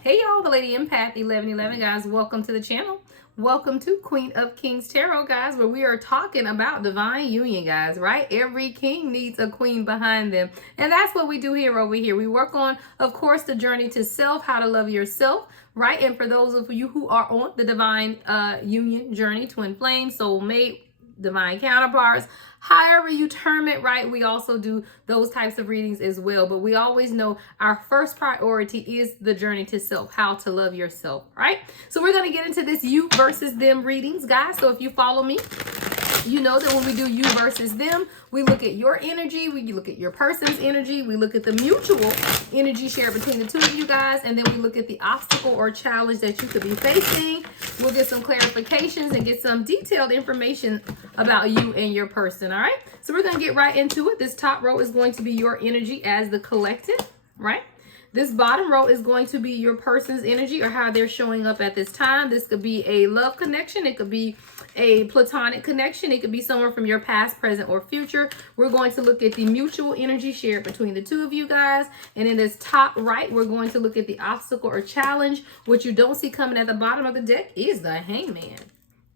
Hey y'all, the Lady Empath 1111 guys, welcome to the channel. Welcome to Queen of Kings Tarot, guys, where we are talking about divine union, guys, right? Every king needs a queen behind them. And that's what we do here over here. We work on, of course, the journey to self, how to love yourself, right? And for those of you who are on the divine union journey, twin flame, soulmate, divine counterparts, however you term it, right? We also do those types of readings as well. But we always know our first priority is the journey to self, how to love yourself, right? So we're going to get into this you versus them readings, guys. So if you follow me, you know that when we do you versus them, we look at your energy, we look at your person's energy, we look at the mutual energy shared between the two of you guys, and then we look at the obstacle or challenge that you could be facing. We'll get some clarifications and get some detailed information about you and your person, all right? So we're going to get right into it. This top row is going to be your energy as the collective, right? This bottom row is going to be your person's energy or how they're showing up at this time. This could be a love connection. It could be a platonic connection. It could be someone from your past, present, or future. We're going to look at the mutual energy shared between the two of you guys. And in this top right, we're going to look at the obstacle or challenge. What you don't see coming at the bottom of the deck is the hangman.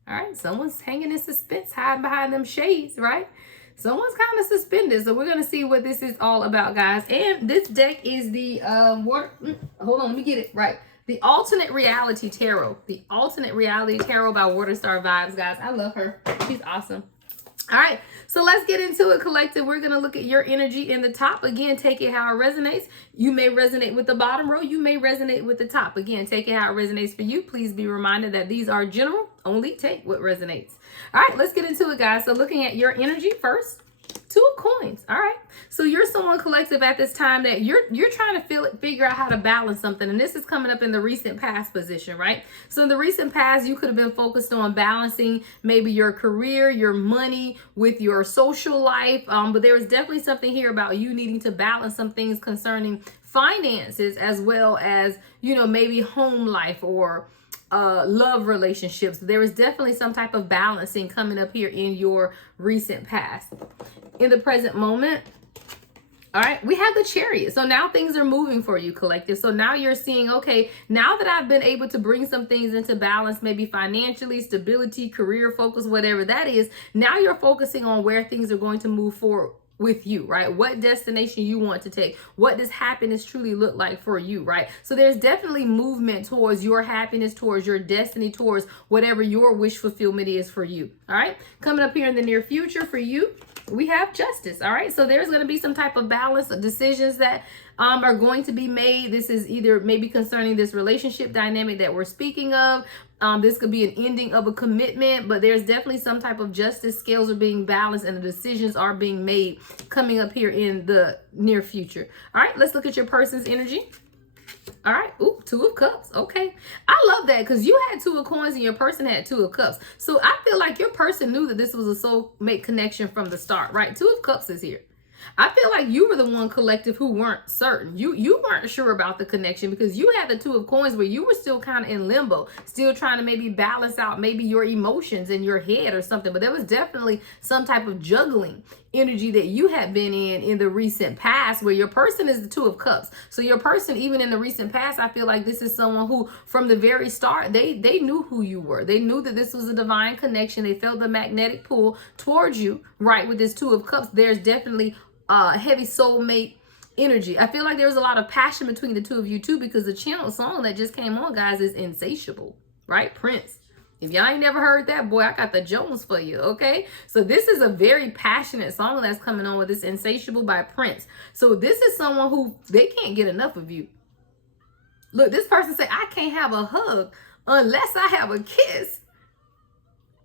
All right, someone's hanging in suspense, hiding behind them shades, right? Someone's kind of suspended. So we're going to see what this is all about, guys. And this deck is the, hold on, let me get it right. The Alternate Reality Tarot. The Alternate Reality Tarot by Water Star Vibes, guys. I love her. She's awesome. All right, so let's get into it, collective. We're going to look at your energy in the top. Again, take it how it resonates. You may resonate with the bottom row. You may resonate with the top. Again, take it how it resonates for you. Please be reminded that these are general. Only take what resonates. All right, let's get into it, guys. So looking at your energy first. Two of coins. All right. So you're someone, collective, at this time that you're trying to figure out how to balance something. And this is coming up in the recent past position, right? So in the recent past, you could have been focused on balancing maybe your career, your money with your social life. But there is definitely something here about you needing to balance some things concerning finances, as well as, you know, maybe home life or love relationships. There is definitely some type of balancing coming up here in your recent past. In the present moment, all right, we have the Chariot. So now things are moving for you, collective. So now you're seeing, okay, now that I've been able to bring some things into balance, maybe financially, stability, career focus, whatever that is, now you're focusing on where things are going to move forward with you, right? What destination you want to take. What does happiness truly look like for you, right? So there's definitely movement towards your happiness, towards your destiny, towards whatever your wish fulfillment is for you, all right? Coming up here in the near future for you, we have Justice, all right? So there's going to be some type of balance of decisions that are going to be made. This is either maybe concerning this relationship dynamic that we're speaking of. This could be an ending of a commitment, but there's definitely some type of justice. Scales are being balanced and the decisions are being made coming up here in the near future. All right, let's look at your person's energy. All right. Ooh, Two of Cups. Okay. I love that because you had Two of Coins and your person had Two of Cups. So I feel like your person knew that this was a soulmate connection from the start, right? Two of Cups is here. I feel like you were the one, collective, who weren't certain. You weren't sure about the connection because you had the Two of Coins where you were still kind of in limbo, still trying to maybe balance out maybe your emotions in your head or something. But there was definitely some type of juggling energy that you had been in the recent past, where your person is the Two of Cups. So your person, even in the recent past, I feel like this is someone who from the very start, they knew who you were. They knew that this was a divine connection. They felt the magnetic pull towards you, right? With this Two of Cups, there's definitely heavy soulmate energy. I feel like there's a lot of passion between the two of you too, because the channel song that just came on, guys, is Insatiable, right? Prince. If y'all ain't never heard that, boy, I got the Jones for you, okay? So this is a very passionate song that's coming on with this Insatiable by Prince. So this is someone who, they can't get enough of you. Look, this person said, I can't have a hug unless I have a kiss.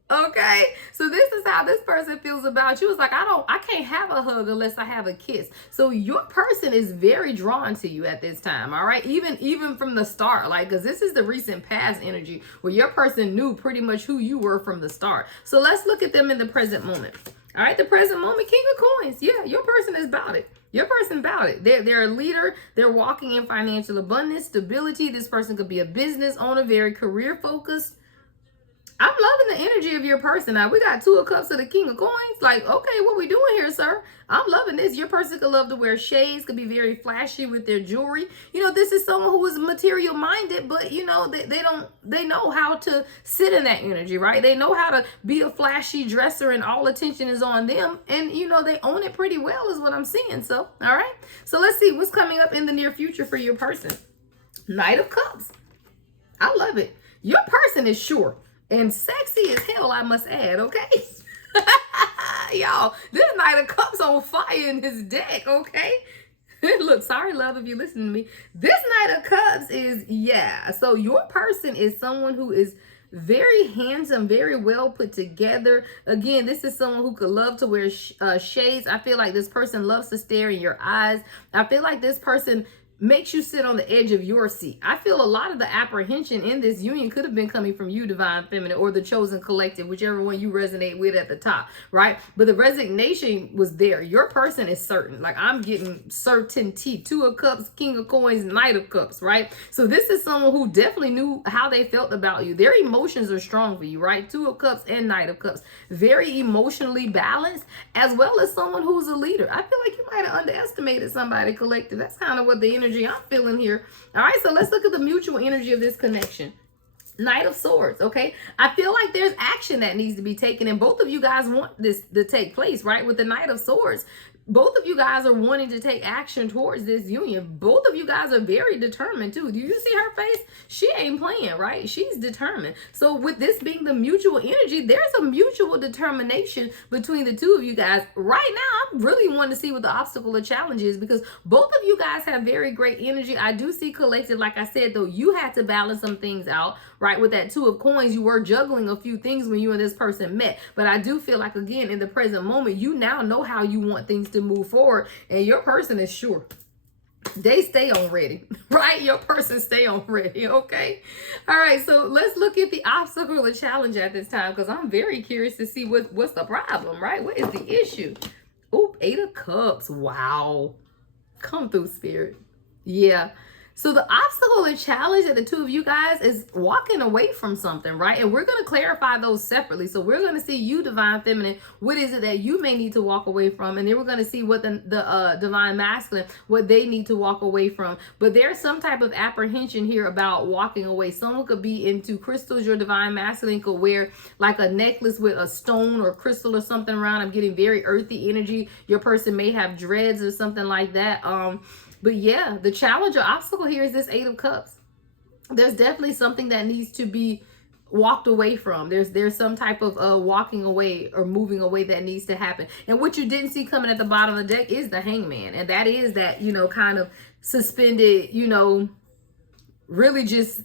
Okay, so this is how this person feels about you. It's like, I can't have a hug unless I have a kiss. So your person is very drawn to you at this time, all right? Even from the start, like, because this is the recent past energy where your person knew pretty much who you were from the start. So let's look at them in the present moment. All right, the present moment, King of Coins. Yeah, your person is about it. Your person about it. They're a leader. They're walking in financial abundance, stability. This person could be a business owner, very career focused. I'm loving the energy of your person. Now, we got 2 of Cups of the King of Coins. Like, okay, what we doing here, sir? I'm loving this. Your person could love to wear shades, could be very flashy with their jewelry. You know, this is someone who is material minded, but you know, they know how to sit in that energy, right? They know how to be a flashy dresser and all attention is on them. And you know, they own it pretty well is what I'm seeing. So, all right. So let's see what's coming up in the near future for your person. Knight of Cups. I love it. Your person is sure. And sexy as hell, I must add, okay? Y'all, this Knight of Cups on fire in his deck, okay? Look, sorry, love, if you listen to me. This Knight of Cups is, yeah. So your person is someone who is very handsome, very well put together. Again, this is someone who could love to wear shades. I feel like this person loves to stare in your eyes. I feel like this person makes you sit on the edge of your seat. I feel a lot of the apprehension in this union could have been coming from you, Divine Feminine, or the Chosen Collective, whichever one you resonate with at the top, right? But the resignation was there. Your person is certain. Like, I'm getting certainty. 2 of Cups, King of Coins, Knight of Cups, right? So this is someone who definitely knew how they felt about you. Their emotions are strong for you, right? 2 of Cups and Knight of Cups. Very emotionally balanced, as well as someone who's a leader. I feel like you might have underestimated somebody, Collective. That's kind of what the energy I'm feeling here. All right, so let's look at the mutual energy of this connection. Knight of Swords, okay? I feel like there's action that needs to be taken, and both of you guys want this to take place, right? With the Knight of Swords, both of you guys are wanting to take action towards this union. Both of you guys are very determined too. Do you see her face? She ain't playing, right? She's determined. So with this being the mutual energy, there's a mutual determination between the 2 of you guys. Right now, I'm really wanting to see what the obstacle or challenge is, because both of you guys have very great energy. I do see Collective, like I said, though, you had to balance some things out, right? With that 2 of Coins, you were juggling a few things when you and this person met. But I do feel like, again, in the present moment, you now know how you want things to move forward, and your person is sure. They stay on ready, right? Your person stay on ready, okay? All right, so let's look at the obstacle or challenge at this time, because I'm very curious to see what's the problem, right? What is the issue? Oh, 8 of Cups. Wow. Come through, Spirit. Yeah. So the obstacle and challenge that the 2 of you guys is walking away from something, right? And we're going to clarify those separately. So we're going to see you, Divine Feminine, what is it that you may need to walk away from? And then we're going to see what the Divine Masculine, what they need to walk away from. But there's some type of apprehension here about walking away. Someone could be into crystals. Your Divine Masculine could wear like a necklace with a stone or crystal or something around. I'm getting very earthy energy. Your person may have dreads or something like that. But yeah, the challenge or obstacle here is this 8 of Cups. There's definitely something that needs to be walked away from. There's some type of walking away or moving away that needs to happen. And what you didn't see coming at the bottom of the deck is the Hangman. And that is that, you know, kind of suspended, you know, really just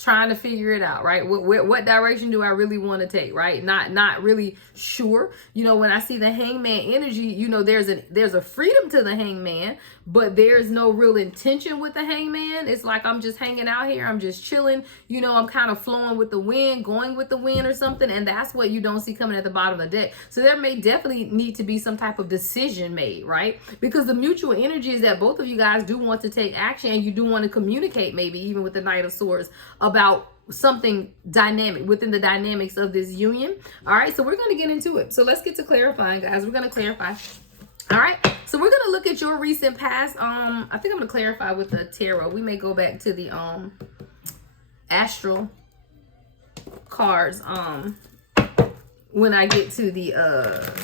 trying to figure it out, right? What direction do I really want to take, right? Not really sure. You know, when I see the Hangman energy, you know, there's a freedom to the Hangman, but there's no real intention with the Hangman. It's like I'm just hanging out here, I'm just chilling, you know, I'm kind of flowing with the wind, going with the wind or something, and that's what you don't see coming at the bottom of the deck. So there may definitely need to be some type of decision made, right? Because the mutual energy is that both of you guys do want to take action, and you do want to communicate, maybe even with the Knight of Swords, about something dynamic within the dynamics of this union. All right, so we're going to get into it. So let's get to clarifying, guys. We're going to clarify. All right, so we're going to look at your recent past. I think I'm going to clarify with the tarot. We may go back to the astral cards when I get to the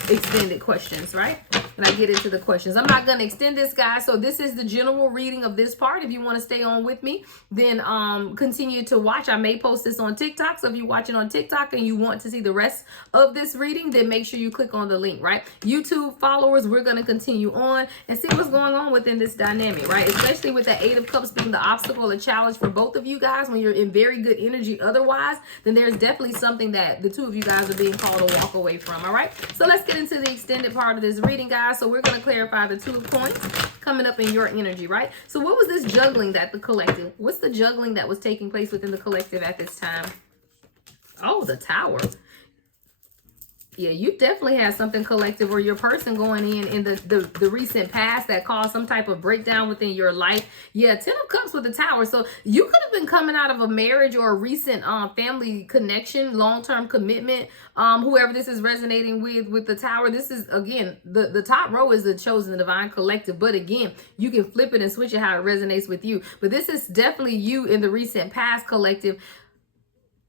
extended questions, right? When I get into the questions. I'm not going to extend this, guys. So this is the general reading of this part. If you want to stay on with me, then continue to watch. I may post this on TikTok. So if you're watching on TikTok and you want to see the rest of this reading, then make sure you click on the link, right? YouTube followers, we're going to continue on and see what's going on within this dynamic, right? Especially with the 8 of Cups being the obstacle, the challenge for both of you guys. When you're in very good energy otherwise, then there's definitely something that the 2 of you guys are being called to walk away from, all right? So let's get into the extended part of this reading, guys. So we're going to clarify the 2 of Coins coming up in your energy, right? So what was this juggling that the collective, what's the juggling that was taking place within the collective at this time? Oh, the Tower. Yeah, you definitely had something collective or your person going in the recent past that caused some type of breakdown within your life. Yeah, 10 of Cups with the Tower. So you could have been coming out of a marriage or a recent family connection, long-term commitment. Whoever this is resonating with the Tower, this is, again, the top row is the chosen divine collective. But again, you can flip it and switch it how it resonates with you. But this is definitely you in the recent past collective,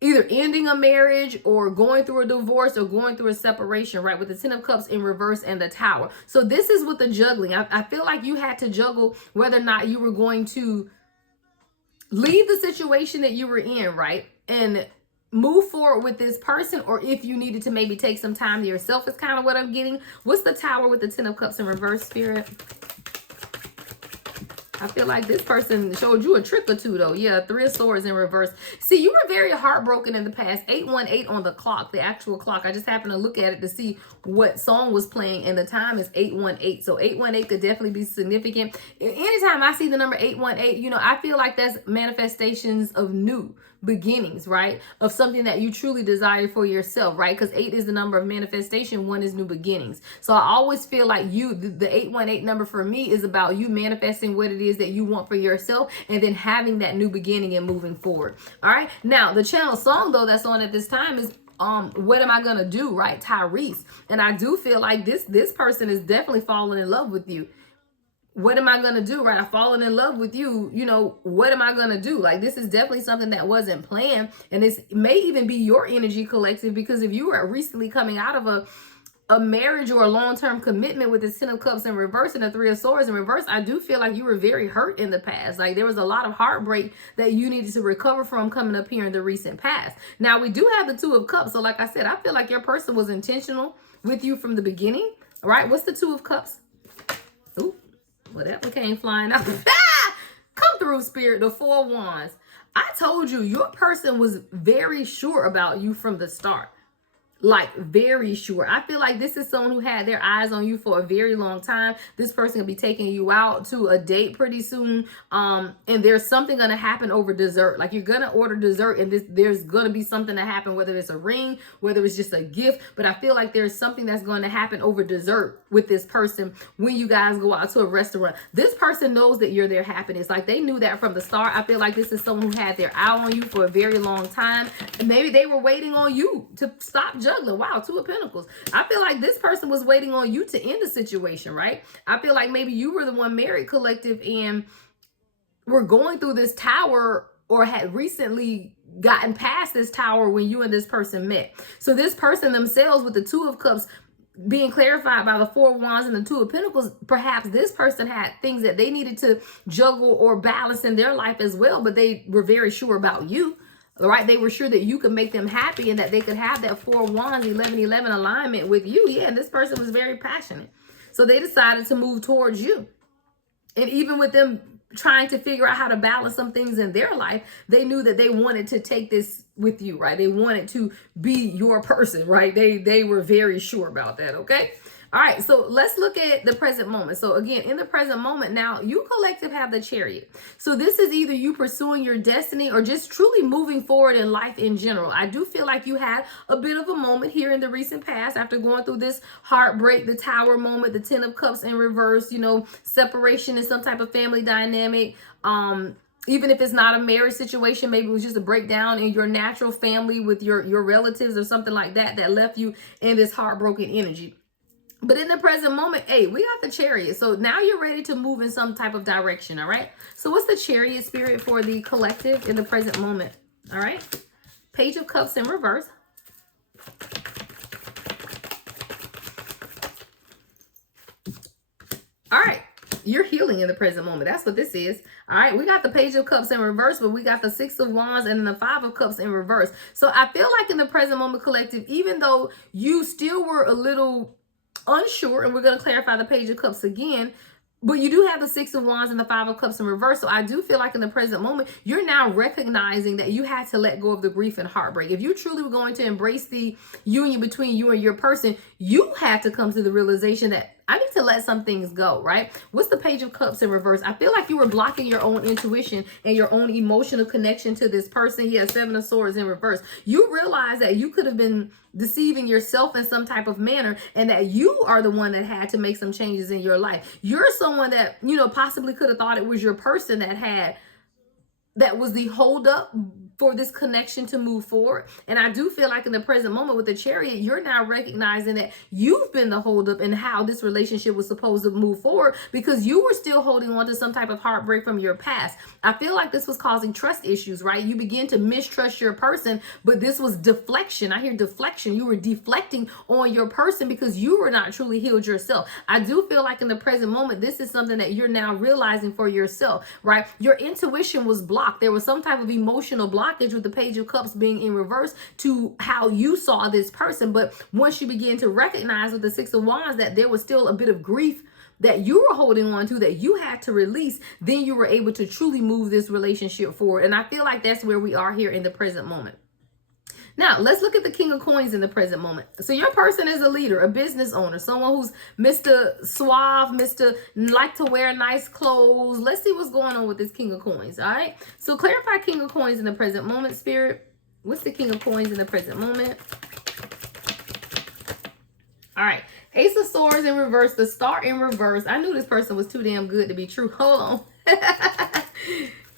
either ending a marriage or going through a divorce or going through a separation, right? With the 10 of Cups in reverse and the Tower. So this is with the juggling. I feel like you had to juggle whether or not you were going to leave the situation that you were in, right? And move forward with this person, or if you needed to maybe take some time to yourself is kind of what I'm getting. What's the Tower with the 10 of Cups in reverse, Spirit? I feel like this person showed you a trick or two, though. Yeah, 3 of Swords in reverse. See, you were very heartbroken in the past. 818 on the clock, the actual clock. I just happened to look at it to see what song was playing, and the time is 818. So 818 could definitely be significant. Anytime I see the number 818, you know, I feel like that's manifestations of new beginnings, right? Of something that you truly desire for yourself, right? Because 8 is the number of manifestation, 1 is new beginnings. So I always feel like the 818 number for me is about you manifesting what it is that you want for yourself, and then having that new beginning and moving forward. All right. Now, the channel song, though, that's on at this time is what am I gonna do, right? Tyrese. And I do feel like this person is definitely falling in love with you. What am I going to do, right? I've fallen in love with you. You know, what am I going to do? Like, this is definitely something that wasn't planned. And this may even be your energy collective, because if you were recently coming out of a marriage or a long-term commitment with the 10 of Cups in reverse and the 3 of Swords in reverse, I do feel like you were very hurt in the past. Like, there was a lot of heartbreak that you needed to recover from coming up here in the recent past. Now, we do have the 2 of Cups. So like I said, I feel like your person was intentional with you from the beginning. All right. What's the 2 of Cups? Ooh. Well, that one came flying out. Come through, Spirit. The 4 of Wands. I told you, your person was very sure about you from the start. Like, very sure. I feel like this is someone who had their eyes on you for a very long time. This person will be taking you out to a date pretty soon. And there's something going to happen over dessert. Like, you're going to order dessert, and there's going to be something to happen, whether it's a ring, whether it's just a gift. But I feel like there's something that's going to happen over dessert with this person when you guys go out to a restaurant. This person knows that you're their happiness. Like, they knew that from the start. I feel like this is someone who had their eye on you for a very long time. And maybe they were waiting on you to stop juggling. Wow, 2 of Pentacles. I feel like this person was waiting on you to end the situation, right? I feel like maybe you were the one married collective and were going through this Tower, or had recently gotten past this Tower when you and this person met. So this person themselves, with the 2 of Cups being clarified by the 4 of Wands and the 2 of Pentacles, perhaps this person had things that they needed to juggle or balance in their life as well, but they were very sure about you. All right, they were sure that you could make them happy and that they could have that 4 of Wands, 11-11 alignment with you. Yeah, and this person was very passionate. So they decided to move towards you. And even with them trying to figure out how to balance some things in their life, they knew that they wanted to take this with you, right? They wanted to be your person, right? They were very sure about that, okay? All right, so let's look at the present moment. So again, in the present moment now, you collective have the Chariot. So this is either you pursuing your destiny or just truly moving forward in life in general. I do feel like you had a bit of a moment here in the recent past after going through this heartbreak, the Tower moment, the 10 of Cups in reverse, you know, separation in some type of family dynamic. Even if it's not a marriage situation, maybe it was just a breakdown in your natural family with your relatives or something like that that left you in this heartbroken energy. But in the present moment, hey, we got the Chariot. So now you're ready to move in some type of direction, all right? So what's the Chariot, Spirit, for the collective in the present moment, all right? Page of Cups in reverse. All right, you're healing in the present moment. That's what this is. All right, we got the Page of Cups in reverse, but we got the 6 of Wands and then the 5 of Cups in reverse. So I feel like in the present moment collective, even though you still were a little unsure, and we're going to clarify the Page of Cups again, but you do have the 6 of Wands and the 5 of Cups in reverse. So I do feel like in the present moment, you're now recognizing that you had to let go of the grief and heartbreak. If you truly were going to embrace the union between you and your person, you had to come to the realization that I need to let some things go, right? What's the Page of Cups in reverse? I feel like you were blocking your own intuition and your own emotional connection to this person. Yeah, Seven of Swords in reverse. You realize that you could have been deceiving yourself in some type of manner, and that you are the one that had to make some changes in your life. You're someone that, possibly could have thought it was your person that was the holdup for this connection to move forward. And I do feel like in the present moment with the Chariot, you're now recognizing that you've been the holdup in how this relationship was supposed to move forward, because you were still holding on to some type of heartbreak from your past. I feel like this was causing trust issues, right? You begin to mistrust your person, but this was deflection. I hear deflection. You were deflecting on your person because you were not truly healed yourself. I do feel like in the present moment, this is something that you're now realizing for yourself, right? Your intuition was blocked. There was some type of emotional blockage with the Page of Cups being in reverse to how you saw this person. But once you begin to recognize with the Six of Wands that there was still a bit of grief that you were holding on to, that you had to release, then you were able to truly move this relationship forward. And I feel like that's where we are here in the present moment. Now, let's look at the King of Coins in the present moment. So your person is a leader, a business owner, someone who's Mr. Suave, Mr. like to wear nice clothes. Let's see what's going on with this King of Coins, all right? So clarify King of Coins in the present moment, Spirit. What's the King of Coins in the present moment? All right. Ace of Swords in reverse, the Star in reverse. I knew this person was too damn good to be true. Hold on.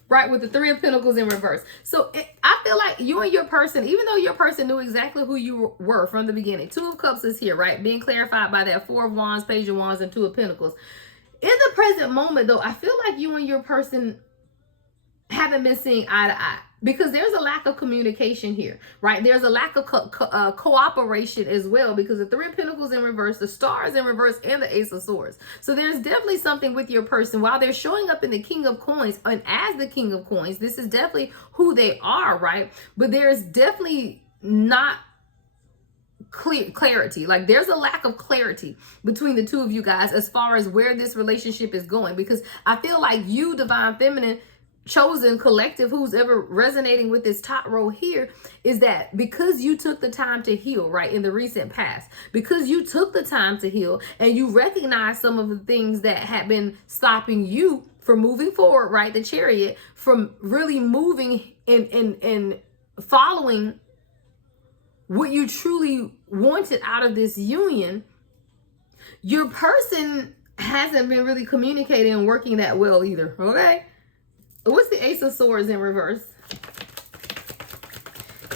Right, with the Three of Pentacles in reverse. So I feel like you and your person, even though your person knew exactly who you were from the beginning. Two of Cups is here, right? Being clarified by that Four of Wands, Page of Wands, and Two of Pentacles. In the present moment, though, I feel like you and your person haven't been seeing eye to eye, because there's a lack of communication here, right? There's a lack of cooperation as well, because the Three of Pentacles in reverse, the Star is in reverse, and the Ace of Swords. So there's definitely something with your person. While they're showing up in the King of Coins and as the King of Coins, this is definitely who they are, right? But there's definitely not clarity. Like there's a lack of clarity between the two of you guys as far as where this relationship is going, because I feel like you, Divine Feminine, chosen collective, who's ever resonating with this top row here, is that because you took the time to heal, right, in the recent past, because you took the time to heal and you recognize some of the things that had been stopping you from moving forward, right, the Chariot, from really moving and following what you truly wanted out of this union, your person hasn't been really communicating and working that well either, okay? What's the Ace of Swords in reverse?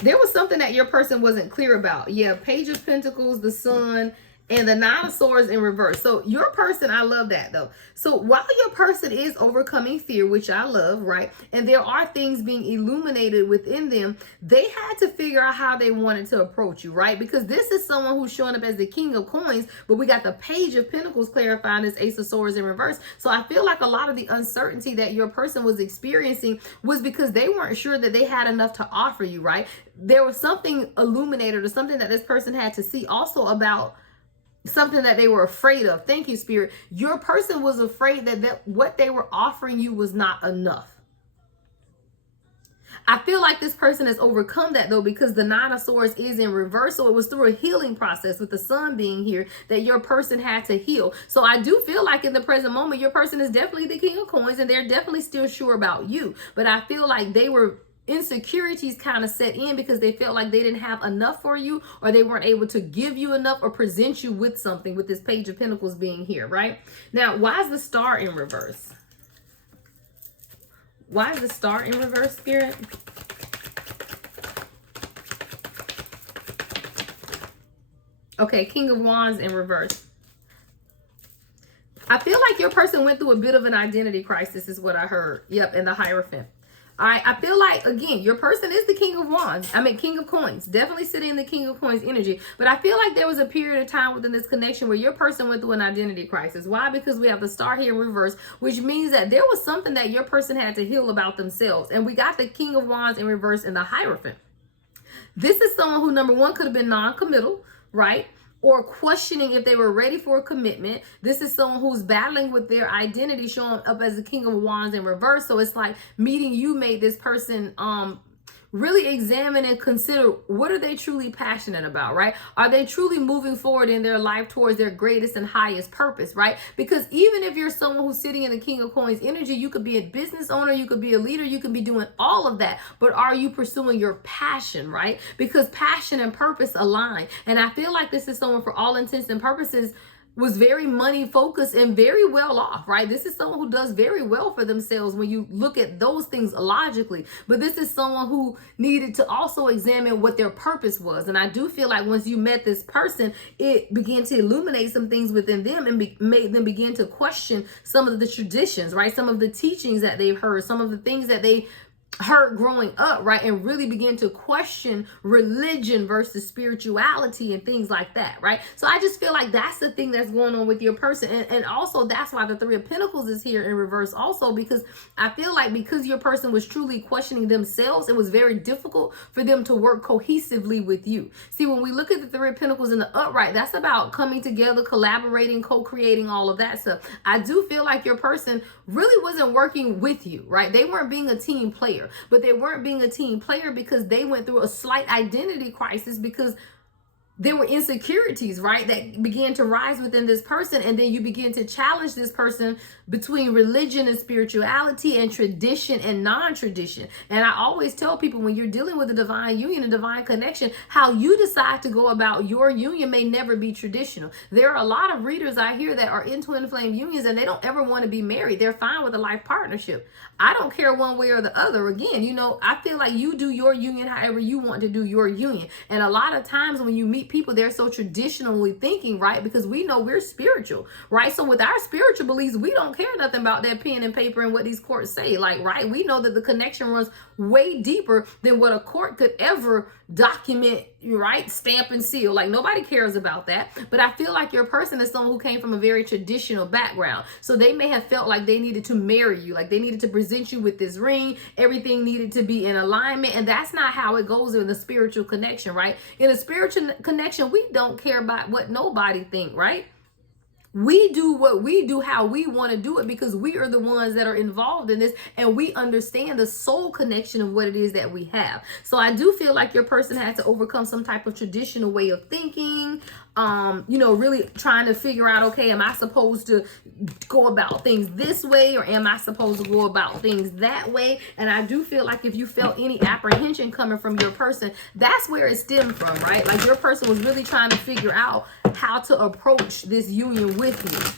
There was something that your person wasn't clear about. Yeah, Page of Pentacles, the Sun, and the Nine of Swords in reverse. So your person, I love that though. So while your person is overcoming fear, which I love, right? And there are things being illuminated within them, they had to figure out how they wanted to approach you, right? Because this is someone who's showing up as the King of Coins, but we got the Page of Pentacles clarifying this Ace of Swords in reverse. So I feel like a lot of the uncertainty that your person was experiencing was because they weren't sure that they had enough to offer you, right? There was something illuminated or something that this person had to see also about something that they were afraid of. Thank you, Spirit. Your person was afraid that what they were offering you was not enough. I feel like this person has overcome that though, because the Nine of Swords is in reverse. So it was through a healing process with the Sun being here that your person had to heal. So I do feel like in the present moment, your person is definitely the King of Coins and they're definitely still sure about you. But I feel like they were insecurities kind of set in because they felt like they didn't have enough for you, or they weren't able to give you enough or present you with something, with this Page of Pentacles being here, right? Now, why is the Star in reverse? Why is the Star in reverse, Spirit? Okay, King of Wands in reverse. I feel like your person went through a bit of an identity crisis is what I heard. Yep, and the Hierophant. All right, I feel like, again, your person is the King of Wands. I mean, King of Coins. Definitely sitting in the King of Coins energy. But I feel like there was a period of time within this connection where your person went through an identity crisis. Why? Because we have the Star here in reverse, which means that there was something that your person had to heal about themselves. And we got the King of Wands in reverse and the Hierophant. This is someone who, number one, could have been non-committal, right? Or questioning if they were ready for a commitment. This is someone who's battling with their identity, showing up as the King of Wands in reverse. So it's like meeting you made this person really examine and consider, what are they truly passionate about, right? Are they truly moving forward in their life towards their greatest and highest purpose, right? Because even if you're someone who's sitting in the King of Coins energy, you could be a business owner, you could be a leader, you could be doing all of that, but are you pursuing your passion, right? Because passion and purpose align. And I feel like this is someone, for all intents and purposes, was very money focused and very well off, right? This is someone who does very well for themselves when you look at those things logically. But this is someone who needed to also examine what their purpose was. And I do feel like once you met this person, it began to illuminate some things within them and made them begin to question some of the traditions, right? Some of the teachings that they've heard, some of the things that they heard growing up, right? And really begin to question religion versus spirituality and things like that, right? So I just feel like that's the thing that's going on with your person. And also that's why the Three of Pentacles is here in reverse also, because I feel like because your person was truly questioning themselves, it was very difficult for them to work cohesively with you. See, when we look at the Three of Pentacles in the upright, that's about coming together, collaborating, co-creating, all of that stuff. I do feel like your person really wasn't working with you, right? They weren't being a team player. But they weren't being a team player because they went through a slight identity crisis, because there were insecurities, right, that began to rise within this person. And then you begin to challenge this person between religion and spirituality and tradition and non-tradition. And I always tell people, when you're dealing with a divine union, a divine connection, how you decide to go about your union may never be traditional. There are a lot of readers I hear that are in twin flame unions and they don't ever want to be married. They're fine with a life partnership. I don't care one way or the other. Again, you know, I feel like you do your union however you want to do your union. And a lot of times when you meet people, they're so traditionally thinking, right? Because we know we're spiritual, right? So with our spiritual beliefs, we don't care nothing about that pen and paper and what these courts say, like, right? We know that the connection runs way deeper than what a court could ever document, right? Stamp and seal. Like, nobody cares about that. But I feel like your person is someone who came from a very traditional background. So they may have felt like they needed to marry you, like they needed to present you with this ring. Everything needed to be in alignment. And that's not how it goes in the spiritual connection, right? In a spiritual connection, we don't care about what nobody think, right? We do what we do, how we want to do it, because we are the ones that are involved in this and we understand the soul connection of what it is that we have. So I do feel like your person had to overcome some type of traditional way of thinking, you know, really trying to figure out, okay, am I supposed to go about things this way or am I supposed to go about things that way? And I do feel like if you felt any apprehension coming from your person, that's where it stemmed from, right? Like your person was really trying to figure out how to approach this union with you.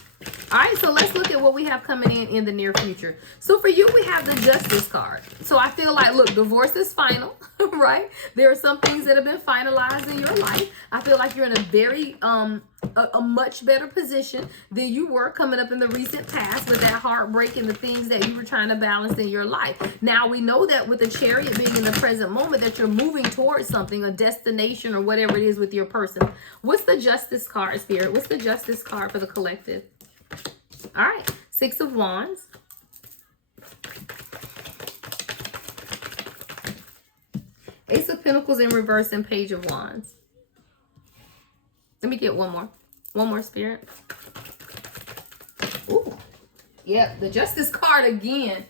All right, so let's look at what we have coming in the near future. So for you, we have the Justice card. So I feel like, look, divorce is final, right? There are some things that have been finalized in your life. I feel like you're in a very, a much better position than you were coming up in the recent past with that heartbreak and the things that you were trying to balance in your life. Now we know that with the Chariot being in the present moment that you're moving towards something, a destination or whatever it is with your person. What's the Justice card, Spirit? What's the Justice card for the collective? All right, Six of Wands. Ace of Pentacles in reverse and Page of Wands. Let me get one more, Spirit. Ooh, yep, the Justice card again.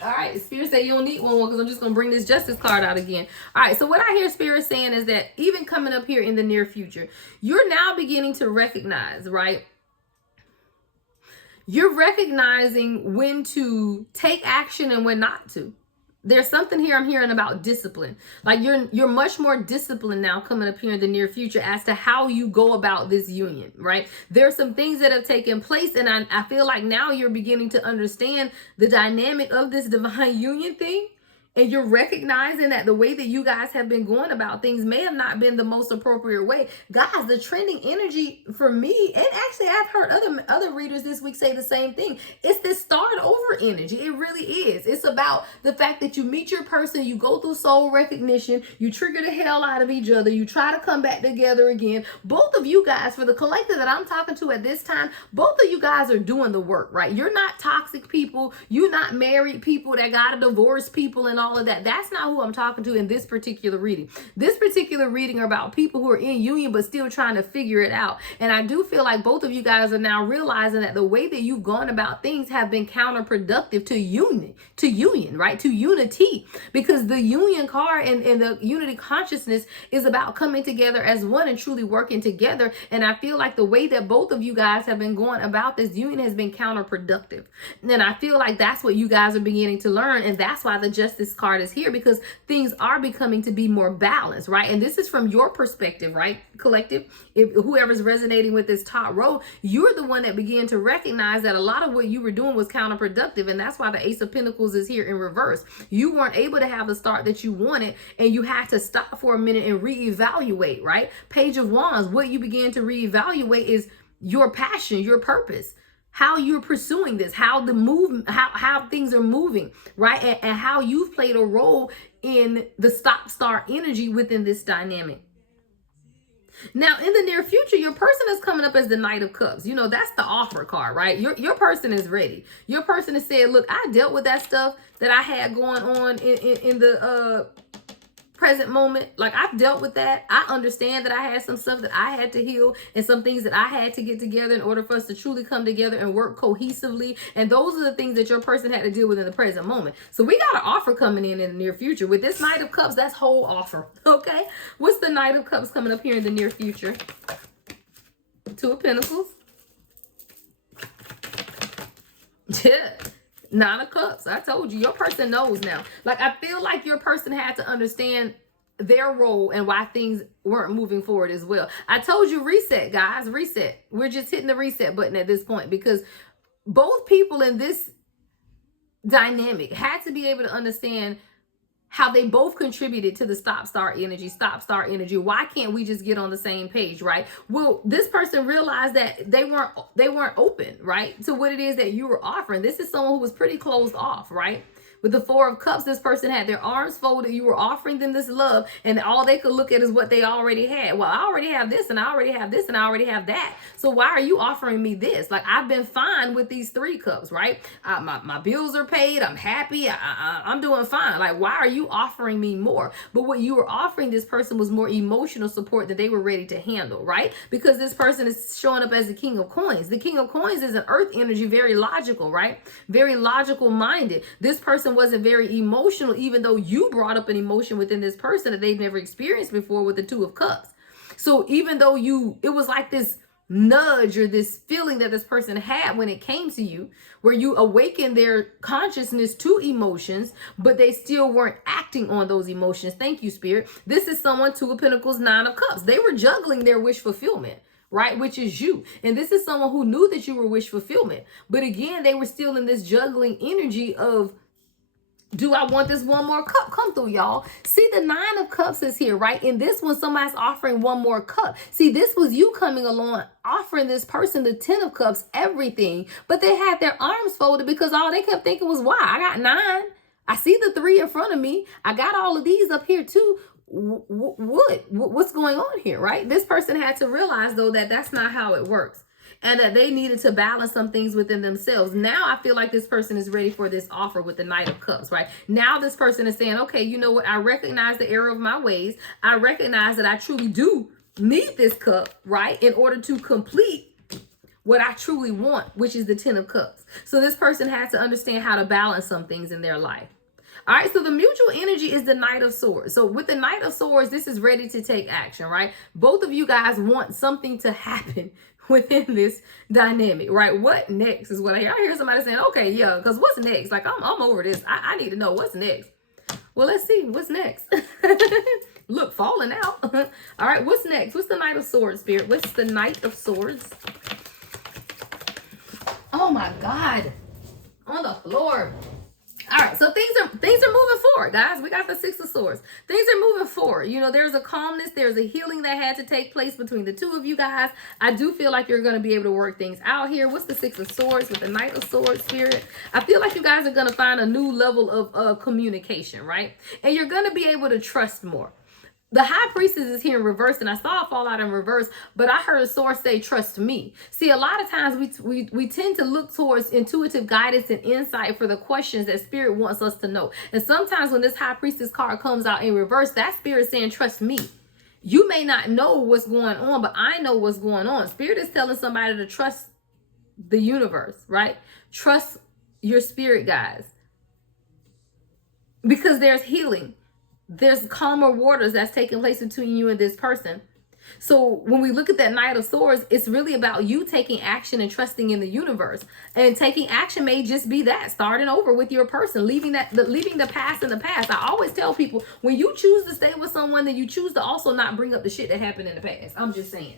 All right, Spirit say you don't need one more because I'm just going to bring this Justice card out again. All right, so what I hear Spirit saying is that even coming up here in the near future, you're now beginning to recognize, right? You're recognizing when to take action and when not to. There's something here I'm hearing about discipline. Like you're much more disciplined now coming up here in the near future as to how you go about this union, right? There's some things that have taken place and I feel like now you're beginning to understand the dynamic of this divine union thing. And you're recognizing that the way that you guys have been going about things may have not been the most appropriate way. Guys, the trending energy for me, and actually I've heard other readers this week say the same thing. It's this start over energy. It really is. It's about the fact that you meet your person, you go through soul recognition, you trigger the hell out of each other, you try to come back together again. Both of you guys, for the collective that I'm talking to at this time, both of you guys are doing the work, right? You're not toxic people. You're not married people that got to divorce people and all all of that. That's not who I'm talking to in this particular reading. This particular reading are about people who are in union but still trying to figure it out. And I do feel like both of you guys are now realizing that the way that you've gone about things have been counterproductive to union, right? To unity. Because the union card and the unity consciousness is about coming together as one and truly working together. And I feel like the way that both of you guys have been going about this union has been counterproductive. And I feel like that's what you guys are beginning to learn. And that's why the Justice card is here, because things are becoming to be more balanced, right? And this is from your perspective, right, collective? If whoever's resonating with this top row, you're the one that began to recognize that a lot of what you were doing was counterproductive. And that's why the Ace of Pentacles is here in reverse. You weren't able to have the start that you wanted, and you had to stop for a minute and reevaluate, right? Page of Wands, what you began to reevaluate is your passion, your purpose, how you're pursuing this, how the movement, how things are moving, right? And how you've played a role in the stop-start energy within this dynamic. Now, in the near future, your person is coming up as the Knight of Cups. You know, that's the offer card, right? Your person is ready. Your person is saying, look, I dealt with that stuff that I had going on in the present moment. Like, I've dealt with that. I understand that I had some stuff that I had to heal and some things that I had to get together in order for us to truly come together and work cohesively. And those are the things that your person had to deal with in the present moment. So we got an offer coming in the near future. With this Knight of Cups, that's whole offer. Okay? What's the Knight of Cups coming up here in the near future? Two of Pentacles. Yeah. Nine of Cups. I told you, your person knows now. Like, I feel like your person had to understand their role and why things weren't moving forward as well. I told you, reset, guys, reset. We're just hitting the reset button at this point, because both people in this dynamic had to be able to understand how they both contributed to the stop-start energy. Why can't we just get on the same page, right? Well, this person realized that they weren't open, right, to what it is that you were offering. This is someone who was pretty closed off, right? With the Four of Cups, this person had their arms folded. You were offering them this love, and all they could look at is what they already had. Well, I already have this, and I already have this, and I already have that. So why are you offering me this? Like, I've been fine with these three cups, right? My bills are paid. I'm happy. I'm doing fine. Like, why are you offering me more? But what you were offering this person was more emotional support that they were ready to handle, right? Because this person is showing up as the King of Coins. The King of Coins is an earth energy, very logical, right? Very logical minded. This person wasn't very emotional, even though you brought up an emotion within this person that they've never experienced before with the Two of Cups. So even though it was like this nudge or this feeling that this person had when it came to you, where you awakened their consciousness to emotions, but they still weren't acting on those emotions. Thank you, Spirit. This is someone, Two of Pentacles, Nine of Cups. They were juggling their wish fulfillment, right? Which is you. And this is someone who knew that you were wish fulfillment. But again, they were still in this juggling energy of, do I want this one more cup? Come through, y'all. See, the Nine of Cups is here, right? In this one, somebody's offering one more cup. See, this was you coming along, offering this person, the Ten of Cups, everything. But they had their arms folded because all they kept thinking was, why? I got 9. I see the 3 in front of me. I got all of these up here too. What's going on here, right? This person had to realize, though, that that's not how it works, and that they needed to balance some things within themselves. Now I feel like this person is ready for this offer with the Knight of Cups, right? Now this person is saying, okay, you know what? I recognize the error of my ways. I recognize that I truly do need this cup, right, in order to complete what I truly want, which is the Ten of Cups. So this person has to understand how to balance some things in their life. All right, so the mutual energy is the Knight of Swords. So with the Knight of Swords, this is ready to take action, right? Both of you guys want something to happen within this dynamic, right? What next is what I hear. I hear somebody saying, okay, yeah, because what's next? Like, I'm over this. I need to know what's next. Well, let's see. What's next? Look, falling out. All right, what's next? What's the Knight of Swords, Spirit? What's the Knight of Swords? Oh, my God. On the floor. All right, so things are moving forward, guys. We got the Six of Swords. Things are moving forward. You know, there's a calmness, there's a healing that had to take place between the two of you guys. I do feel like you're going to be able to work things out here. What's the Six of Swords with the Knight of Swords, Spirit? I feel like you guys are going to find a new level of communication, right? And you're going to be able to trust more. The high priestess is here in reverse, and I saw it fall out in reverse, but I heard a source say, trust me. See, a lot of times we tend to look towards intuitive guidance and insight for the questions that spirit wants us to know. And sometimes when this high priestess card comes out in reverse, that spirit saying, trust me. You may not know what's going on, but I know what's going on. Spirit is telling somebody to trust the universe, right? Trust your spirit guides. Because there's healing. There's calmer waters that's taking place between you and this person. So when we look at that Knight of Swords, it's really about you taking action and trusting in the universe. And taking action may just be that, starting over with your person, leaving the past in the past. I always tell people, when you choose to stay with someone, then you choose to also not bring up the shit that happened in the past. I'm just saying.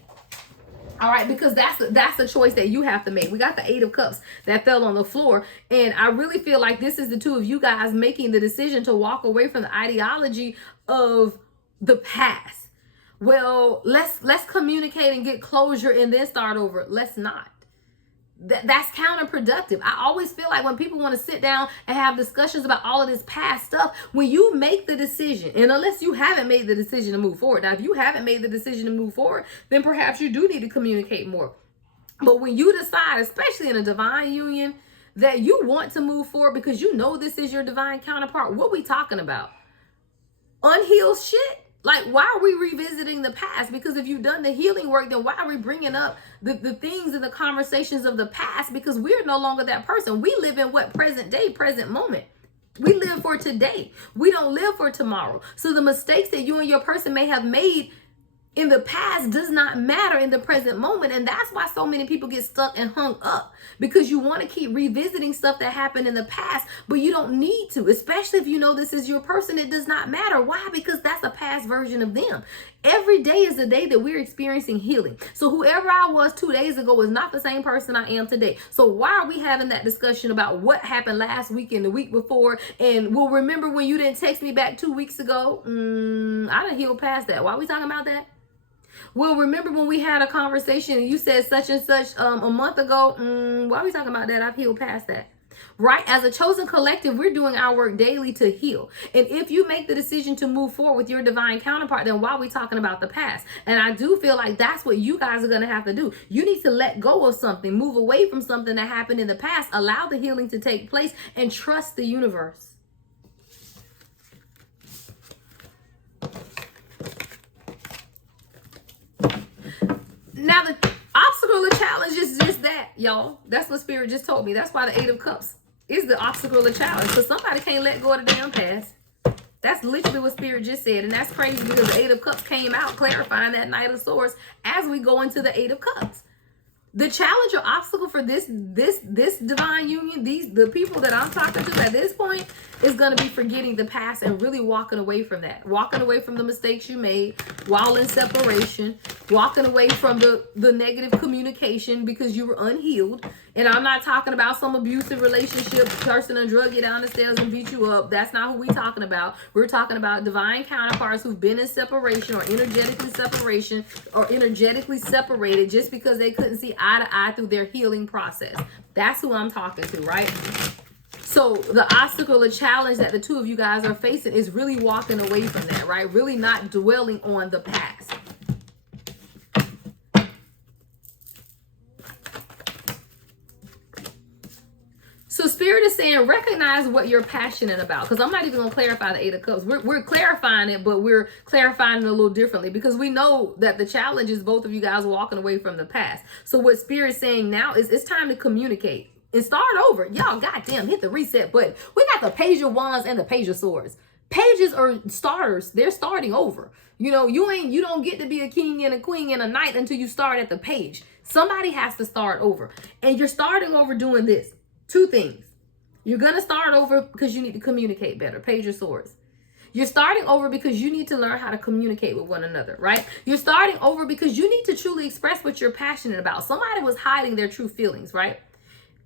All right, because that's a choice that you have to make. We got the 8 of Cups that fell on the floor, and I really feel like this is the two of you guys making the decision to walk away from the ideology of the past. Well, let's communicate and get closure and then start over. Let's not. That's counterproductive. I always feel like when people want to sit down and have discussions about all of this past stuff, when you make the decision, and unless you haven't made the decision to move forward, now if you haven't made the decision to move forward, then perhaps you do need to communicate more. But when you decide, especially in a divine union, that you want to move forward because you know this is your divine counterpart, what we talking about? Unhealed shit? Like, why are we revisiting the past? Because if you've done the healing work, then why are we bringing up the things and the conversations of the past? Because we're no longer that person. We live in what? Present day, present moment. We live for today. We don't live for tomorrow. So the mistakes that you and your person may have made in the past does not matter in the present moment. And that's why so many people get stuck and hung up, because you want to keep revisiting stuff that happened in the past, but you don't need to, especially if you know this is your person. It does not matter. Why? Because that's a past version of them. Every day is the day that we're experiencing healing. So whoever I was 2 days ago is not the same person I am today. So why are we having that discussion about what happened last week and the week before? And we'll remember when you didn't text me back 2 weeks ago. I done healed past that. Why are we talking about that? Well, remember when we had a conversation and you said such and such a month ago? Why are we talking about that? I've healed past that. Right? As a chosen collective, we're doing our work daily to heal. And if you make the decision to move forward with your divine counterpart, then why are we talking about the past? And I do feel like that's what you guys are going to have to do. You need to let go of something, move away from something that happened in the past, allow the healing to take place, and trust the universe. Now, the obstacle or challenge is just that, y'all. That's what Spirit just told me. That's why the 8 of Cups is the obstacle or challenge. Because somebody can't let go of the damn past. That's literally what Spirit just said. And that's crazy because the 8 of Cups came out clarifying that Knight of Swords as we go into the 8 of Cups. The challenge or obstacle for this divine union, the people that I'm talking to at this point, is going to be forgetting the past and really walking away from that. Walking away from the mistakes you made while in separation. Walking away from the negative communication because you were unhealed. And I'm not talking about some abusive relationship, person and drug you down the stairs and beat you up. That's not who we're talking about. We're talking about divine counterparts who've been in separation or energetically separated just because they couldn't see eye to eye through their healing process. That's who I'm talking to, right? So the obstacle, the challenge that the two of you guys are facing is really walking away from that, right? Really not dwelling on the past. So Spirit is saying, recognize what you're passionate about. Because I'm not even going to clarify the 8 of Cups. We're clarifying it, but we're clarifying it a little differently. Because we know that the challenge is both of you guys walking away from the past. So what Spirit is saying now is it's time to communicate. And start over. Y'all, goddamn, hit the reset button. We got the Page of Wands and the Page of Swords. Pages are starters. They're starting over. You know, you don't get to be a king and a queen and a knight until you start at the page. Somebody has to start over. And you're starting over doing this. 2 things. You're going to start over because you need to communicate better. Page of Swords. You're starting over because you need to learn how to communicate with one another, right? You're starting over because you need to truly express what you're passionate about. Somebody was hiding their true feelings, right?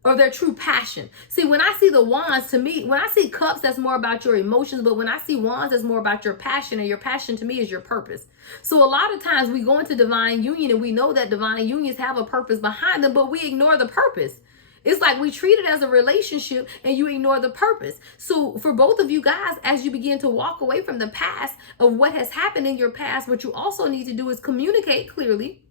Or their true passion. See, when I see the wands, to me, when I see cups, that's more about your emotions. But when I see wands, that's more about your passion. And your passion to me is your purpose. So a lot of times we go into divine union and we know that divine unions have a purpose behind them, but we ignore the purpose. It's like we treat it as a relationship and you ignore the purpose. So for both of you guys, as you begin to walk away from the past of what has happened in your past, what you also need to do is communicate clearly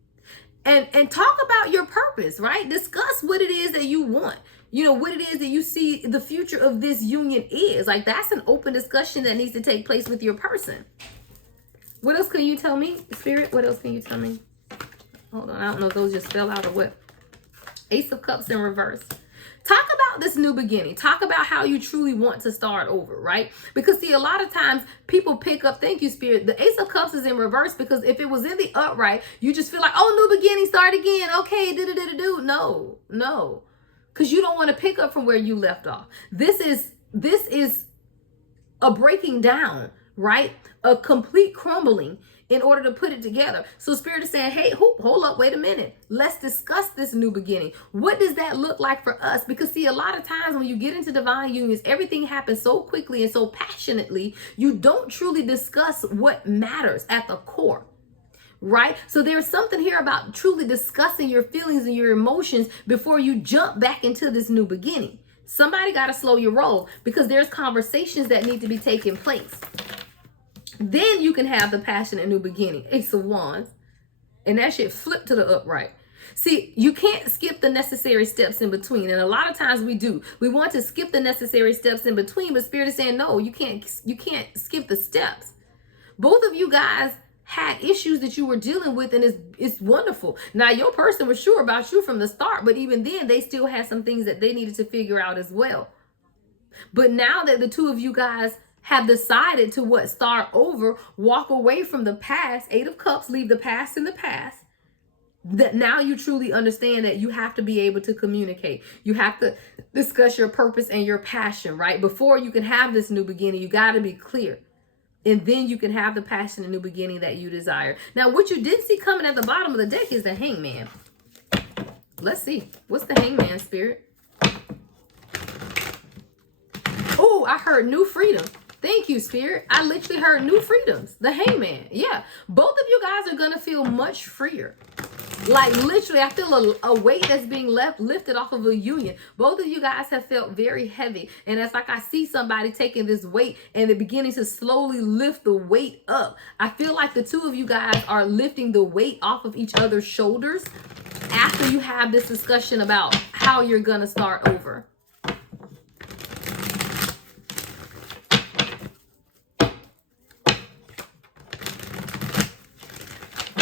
and talk about your purpose, right? Discuss what it is that you want. You know, what it is that you see the future of this union is. Like, that's an open discussion that needs to take place with your person. What else can you tell me, Spirit? What else can you tell me? Hold on, I don't know if those just fell out or what. Ace of Cups in reverse. Talk about this new beginning. Talk about how you truly want to start over, right? Because see, a lot of times people pick up, thank you, Spirit. The Ace of Cups is in reverse because if it was in the upright, you just feel like, oh, new beginning, start again. Okay, do. No. Because you don't want to pick up from where you left off. This is a breaking down, right? A complete crumbling in order to put it together. So Spirit is saying, hey, hold up, wait a minute. Let's discuss this new beginning. What does that look like for us? Because see, a lot of times when you get into divine unions, everything happens so quickly and so passionately, you don't truly discuss what matters at the core. Right? So there's something here about truly discussing your feelings and your emotions before you jump back into this new beginning. Somebody got to slow your roll because there's conversations that need to be taking place. Then you can have the passionate new beginning. Ace of Wands. And that shit flipped to the upright. See, you can't skip the necessary steps in between. And a lot of times we do. We want to skip the necessary steps in between, but Spirit is saying, no, you can't skip the steps. Both of you guys had issues that you were dealing with, and it's wonderful. Now, your person was sure about you from the start, but even then, they still had some things that they needed to figure out as well. But now that the two of you guys have decided to start over, walk away from the past, Eight of Cups, leave the past in the past, that now you truly understand that you have to be able to communicate. You have to discuss your purpose and your passion, right? Before you can have this new beginning, you got to be clear. And then you can have the passion and new beginning that you desire. Now, what you did see coming at the bottom of the deck is the Hangman. Let's see. What's the Hangman, Spirit? Oh, I heard new freedom. Thank you, Spirit. I literally heard new freedoms. The Hangman. Yeah. Both of you guys are going to feel much freer. Like literally, I feel a weight that's being lifted off of a union. Both of you guys have felt very heavy. And it's like I see somebody taking this weight and they're beginning to slowly lift the weight up. I feel like the two of you guys are lifting the weight off of each other's shoulders after you have this discussion about how you're going to start over.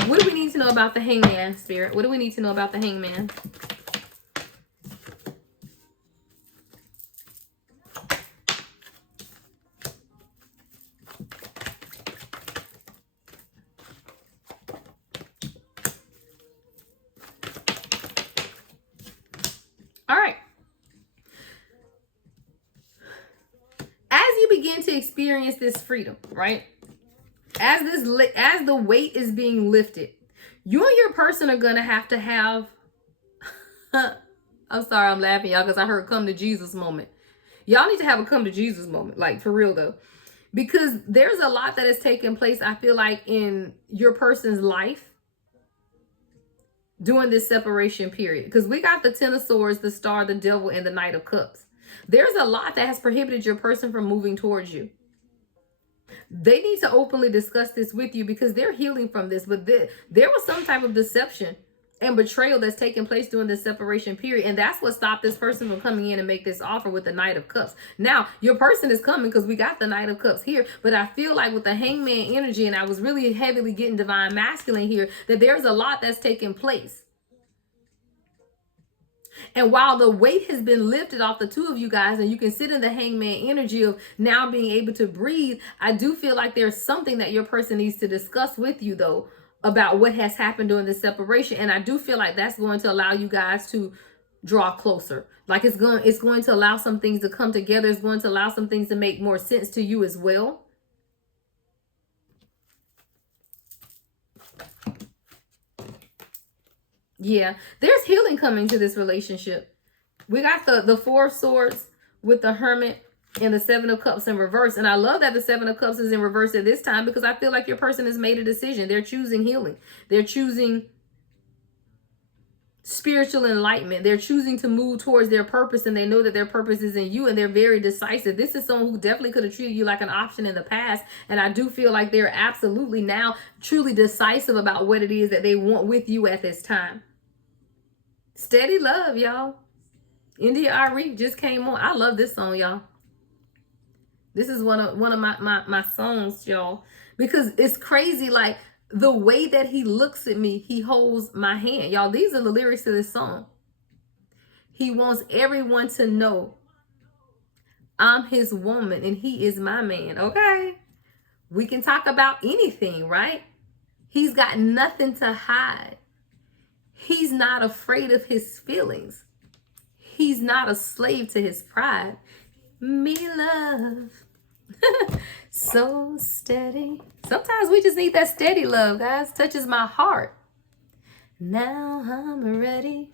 What do we need to know about the Hangman, Spirit? What do we need to know about the Hangman? All right. As you begin to experience this freedom, right? As the weight is being lifted, you and your person are going to have I'm sorry, I'm laughing, y'all, because I heard come to Jesus moment. Y'all need to have a come to Jesus moment, like for real though, because there's a lot that is taking place, I feel like, in your person's life during this separation period. Because we got the Ten of Swords, the Star, the Devil, and the Knight of Cups. There's a lot that has prohibited your person from moving towards you. They need to openly discuss this with you because they're healing from this. But there was some type of deception and betrayal that's taking place during this separation period. And that's what stopped this person from coming in and make this offer with the Knight of Cups. Now, your person is coming because we got the Knight of Cups here. But I feel like with the Hangman energy, and I was really heavily getting divine masculine here, that there's a lot that's taking place. And while the weight has been lifted off the two of you guys, and you can sit in the Hangman energy of now being able to breathe, I do feel like there's something that your person needs to discuss with you, though, about what has happened during the separation. And I do feel like that's going to allow you guys to draw closer. Like it's going to allow some things to come together. It's going to allow some things to make more sense to you as well. Yeah, there's healing coming to this relationship. We got the Four of Swords with the Hermit and the Seven of Cups in reverse. And I love that the Seven of Cups is in reverse at this time because I feel like your person has made a decision. They're choosing healing. They're choosing spiritual enlightenment. They're choosing to move towards their purpose, and they know that their purpose is in you, and they're very decisive. This is someone who definitely could have treated you like an option in the past, and I do feel like they're absolutely now truly decisive about what it is that they want with you at this time. Steady love, y'all. India Ari just came on. I love this song, y'all. This is one of my songs, y'all, because it's crazy. Like, the way that he looks at me, he holds my hand. Y'all, these are the lyrics to this song. He wants everyone to know I'm his woman and he is my man, okay? We can talk about anything, right? He's got nothing to hide. He's not afraid of his feelings. He's not a slave to his pride. Me love. So steady. Sometimes we just need that steady love, guys. Touches my heart. Now I'm ready.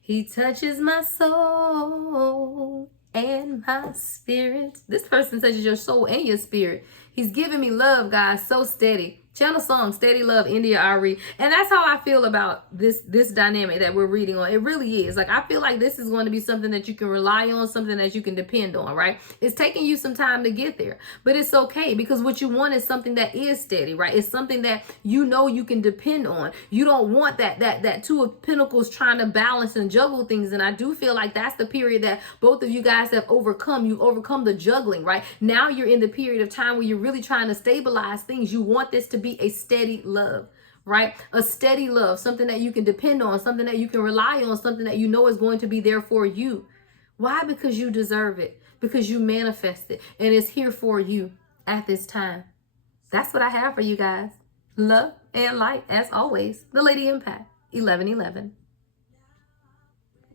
He touches my soul and my spirit. This person touches your soul and your spirit. He's giving me love, guys. So steady. Channel song, Steady Love, India Ari. And that's how I feel about this dynamic that we're reading on. It really is. Like, I feel like this is going to be something that you can rely on, something that you can depend on, right? It's taking you some time to get there, but it's okay, because what you want is something that is steady, right? It's something that you know you can depend on. You don't want that Two of Pentacles trying to balance and juggle things. And I do feel like that's the period that both of you guys have overcome. You've overcome the juggling, right? Now you're in the period of time where you're really trying to stabilize things. You want this to be a steady love, right? A steady love, something that you can depend on, something that you can rely on, something that you know is going to be there for you. Why? Because you deserve it, because you manifest it, and it's here for you at this time. That's what I have for you guys. Love and light, as always. The Lady Impact, 1111.